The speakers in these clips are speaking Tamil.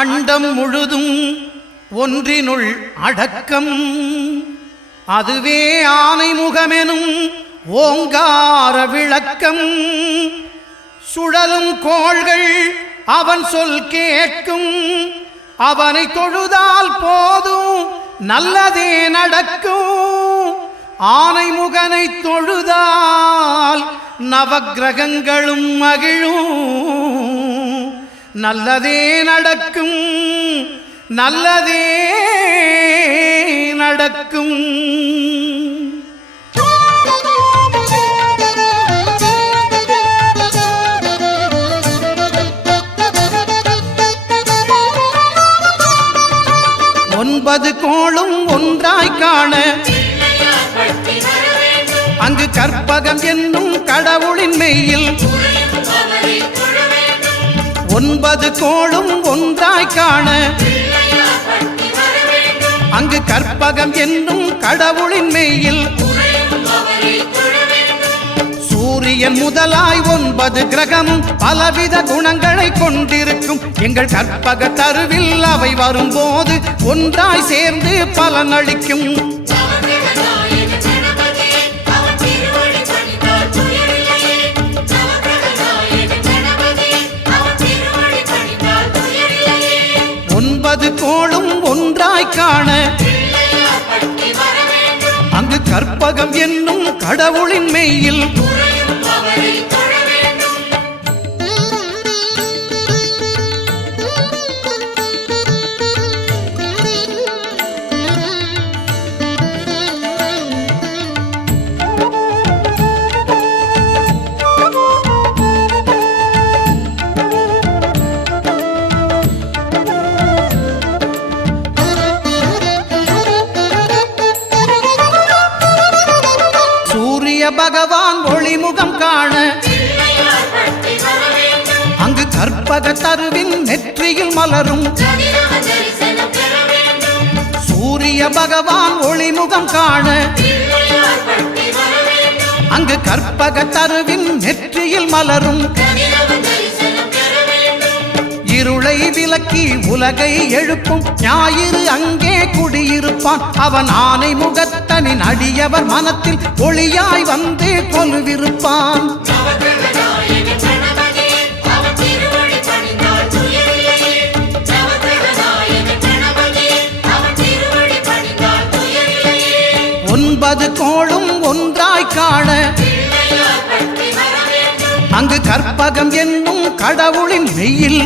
அண்டம் முழுதும் ஒன்றினுள் அடக்கம். அதுவே ஆனைமுகமெனும் ஓங்கார விளக்கம். சுழலும் கோள்கள் அவன் சொல் கேட்கும். அவனை தொழுதால் போதும் நல்லதே நடக்கும். ஆனைமுகனை தொழுதால் நவக்கிரகங்களும் மகிழும். நல்லதே நடக்கும், நல்லதே நடக்கும். ஒன்பது கோளும் ஒன்றாய் காண அங்கு கற்பகம் என்னும் கடவுளின் மெய்யில். ஒன்பது கோளும் ஒன்றாய் காண அங்கு கற்பகம் என்னும் கடவுளின் மெய்யில். சூரியன் முதலாய் 9 கிரகமும் பலவித குணங்களை கொண்டிருக்கும். எங்கள் கற்பக தருவில் அவை வரும்போது ஒன்றாய் சேர்ந்து பலனளிக்கும். ஒன்பது கோளும் ஒன்றாய் காண அங்கு கற்பகம் என்னும் கடவுளின் மெய்யில். பகவான் ஒளிமுகம் காண அங்கு கற்பக தருவின் நெற்றியில் மலரும். சூரிய பகவான் ஒளிமுகம் காண அங்கு கற்பக தருவின் நெற்றியில் மலரும். இருளை விலக்கி உலகை எழுப்பும் ஞாயிறு அங்கே குடியிருப்பான். அவன் ஆனை முகத்தனின் அடியவர் மனத்தில் ஒளியாய் வந்து கொலுவிருப்பான். ஒன்பது கோளும் ஒன்றாய் காண அங்கு கற்பகம் என்னும் கடவுளின் மெய்யில்.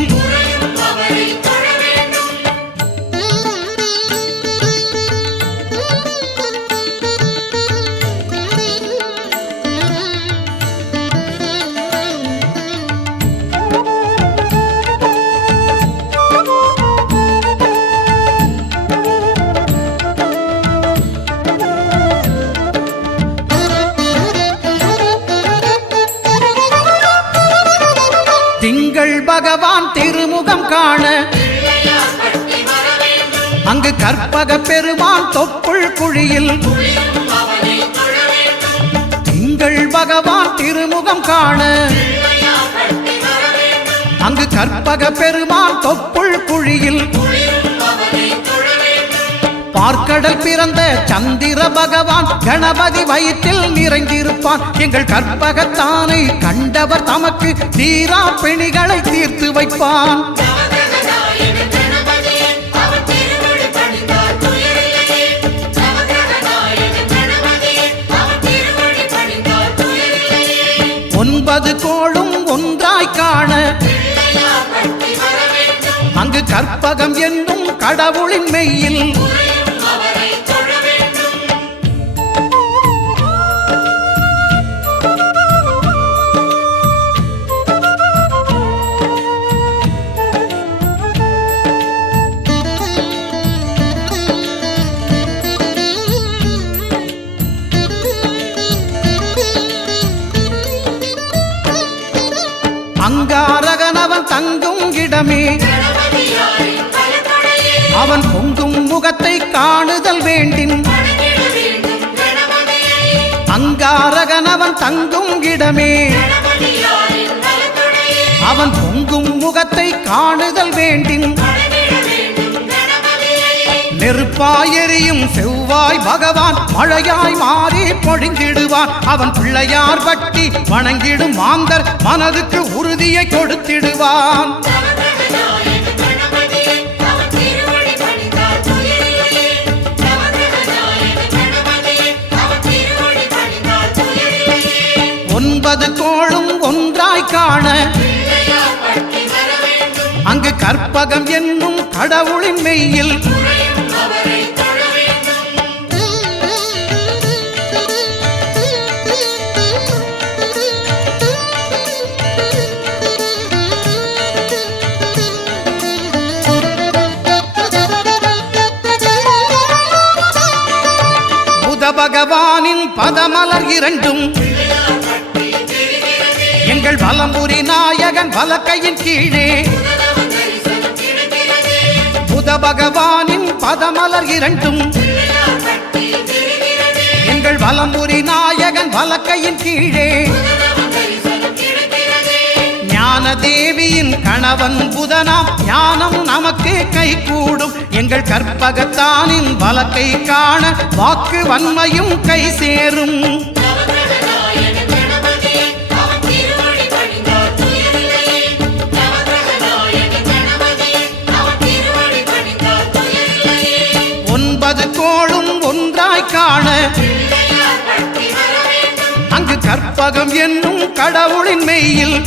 திங்கள் பகவான் திருமுகம் காண அங்கு கற்பக பெருமான் தொப்புள் குழியில். திங்கள் பகவான் திருமுகம் காண அங்கு கற்பக பெருமான் தொப்புள் குழியில். பார்க்கடல் பிறந்த சந்திர பகவான் கணபதி வயிற்றில் நிறைந்திருப்பான். எங்கள் கற்பகத்தானை கண்டவர் தமக்கு தீரா பிணிகளை தீர்த்து வைப்பான். ஒன்பது கோளும் ஒன்றாய் காண அங்கு கற்பகம் என்னும் கடவுளின் மெய்யில். அங்காரகனவன் தங்கும் இடமே அவன் பொங்கும் முகத்தை காணுதல் வேண்டின். அங்காரகனவன் தங்கும் இடமே அவன் பொங்கும் முகத்தை காணுதல் வேண்டின். நெருப்பாயெரியும் செவ்வாய் பகவான் மழையாய் மாறி பொழிந்திடுவான். அவன் பிள்ளையார் பட்டி வணங்கிடும் மாந்தர் மனதுக்கு உறுதியை கொடுத்திடுவான். ஒன்பது கோளும் ஒன்றாய் காண அங்கு கற்பகம் என்னும் கடவுளின் மெய்யில் புத பகவானின் பதமலர் இரண்டும் எங்கள் வலம்புரி நாயகன் வலக்கையின் கீழே புத பகவானின் பதமலர் இரண்டும் எங்கள் வலம்புரி நாயகன் வலக்கையின் கீழே ஞான தேவியின் கணவன் புதனாம் ஞானம் நமக்கு கைகூடும். எங்கள் கற்பகத்தானின் வலக்கை காண வாக்கு வன்மையும் கை சேரும். ஒன்பது கோளும் ஒன்றாய் காண அங்கு கற்பகம் என்னும் கடவுளின் மெய்யில்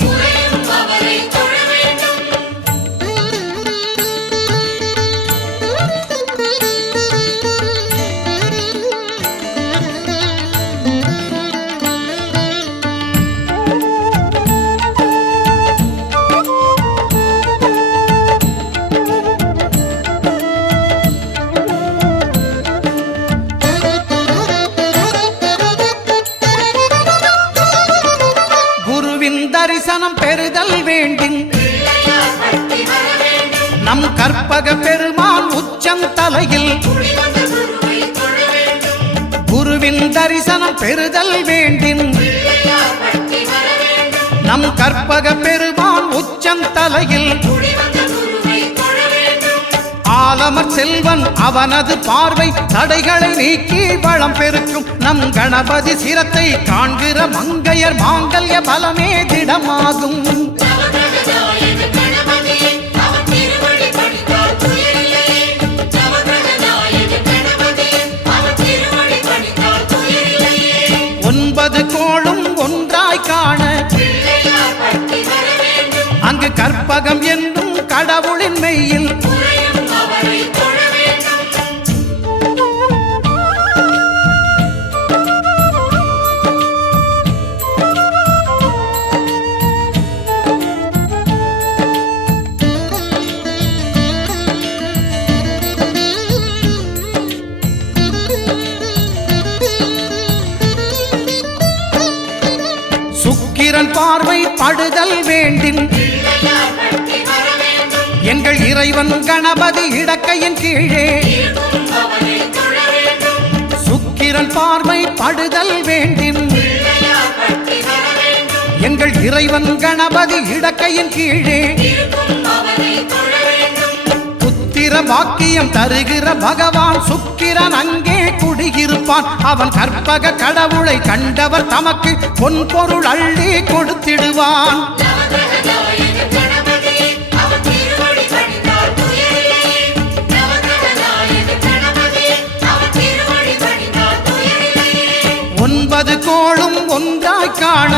தரிசனம் பெறுதல் வேண்டின் நம் கற்பக பெருமான் உச்சந்தலையில் குருவின் தரிசனம் பெறுதல் வேண்டின் நம் கற்பக பெருமான் உச்சந்தலையில் ஆலமர் செல்வன் அவனது பார்வை தடைகளை நீக்கி வளம் பெருக்கும். நம் கணபதி சிரத்தை காண்கிற மங்கையர் மாங்கல்ய பலமே திடமாகும். ஒன்பது கோளும் ஒன்றாய் காண அங்கு கற்பகம் என்னும் கடவுளின் மெய்யில் சுக்கிரன் பார்வை படுதல் வேண்டின் எங்கள் இறைவன் கணபதி இடக்கையின் கீழே சுக்கிரன் பார்வை படுதல் வேண்டின் எங்கள் இறைவன் கணபதி இடக்கையின் கீழே புத்திர வாக்கியம் தருகிற பகவான் சுக்கிரன் அங்கே குடியிருப்பான். அவன் கற்பக கடவுளை கண்டவர் தமக்கு பொன் பொருள் அள்ளி கொடுத்திடுவான். ஒன்பது கோளும் ஒன்றாய் காண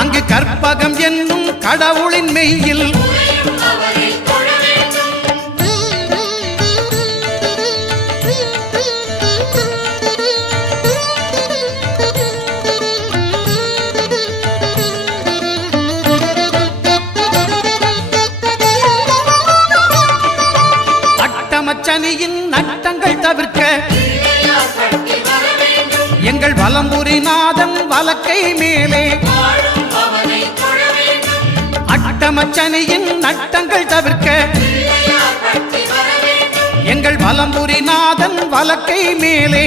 அங்கு கற்பகம் என்னும் கடவுளின் மெய்யில் அட்டமச்சனியின் நட்டங்கள் தவிர்க்க எங்கள் வலம்புரி நாதன் வலக்கை மேலே அட்டமச்சனியின் நட்டங்கள் தவிர்க்க எங்கள் வலம்புரி நாதன் வலக்கை மேலே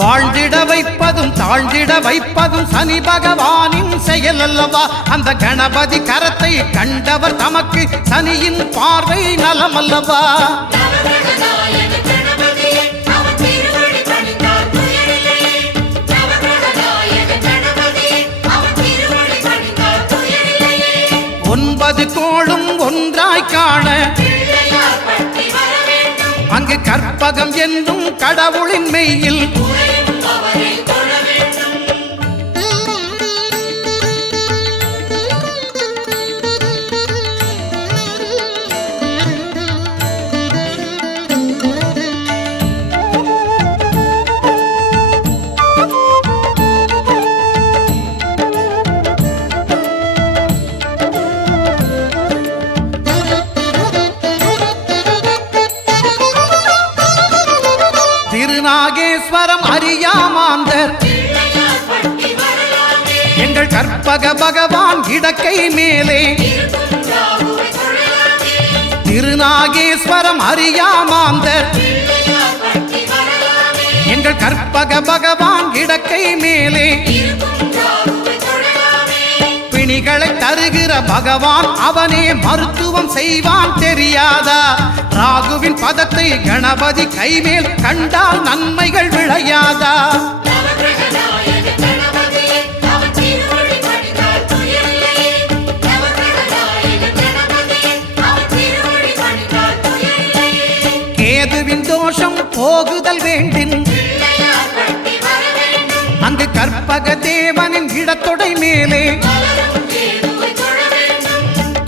வாழ்ந்திட வைப்பதும் தாழ்ந்திட வைப்பதும் சனி பகவானின் செயல் அல்லவா? அந்த கணபதி கரத்தை கண்டவர் தமக்கு சனியின் பார்வை நலமல்லவா? ஒன்பது கோளும் ஒன்றாய் காண அங்கு கற்பகம் என்னும் கடவுளின் மெய்யில் திருநாகேஸ்வரம் அறியாமாந்தர் எங்கள் கற்பக பகவான் இடக்கை மேலே திருநாகேஸ்வரம் அறியாமாந்தர் எங்கள் கற்பக பகவான் இடக்கை மேலே பிணிகளை தருகிற பகவான் அவனே மருத்துவம் செய்வான் தெரியாதா? ராகுவின் பதத்தை கணபதி கைமேல் கண்டால் நன்மைகள் விளையாதா? கேதுவின் தோஷம் போகுதல் வேண்டின் அங்கு கற்பக தேவனின் இடத்தொடை மேலே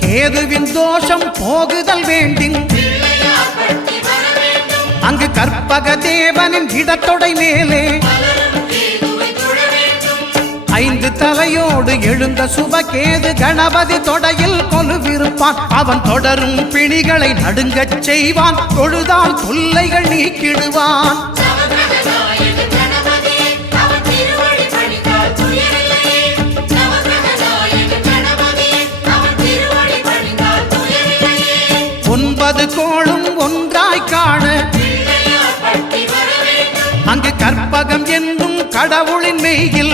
கேதுவின் தோஷம் போகுதல் வேண்டின் அங்கு கற்பக தேவனின் இடத்தொடை மேலே ஐந்து தலையோடு எழுந்த சுபகேது கணபதி தொடையில் கொலுவிருப்பான். அவன் தொடரும் பிணிகளை நடுங்கச் செய்வான். தொழுதால் தொல்லைகள் நீக்கிடுவான். ஒன்பது கோளும் ஒன்றாய் காண அங்கு கற்பகம் என்னும் கடவுளின் மெய்யில்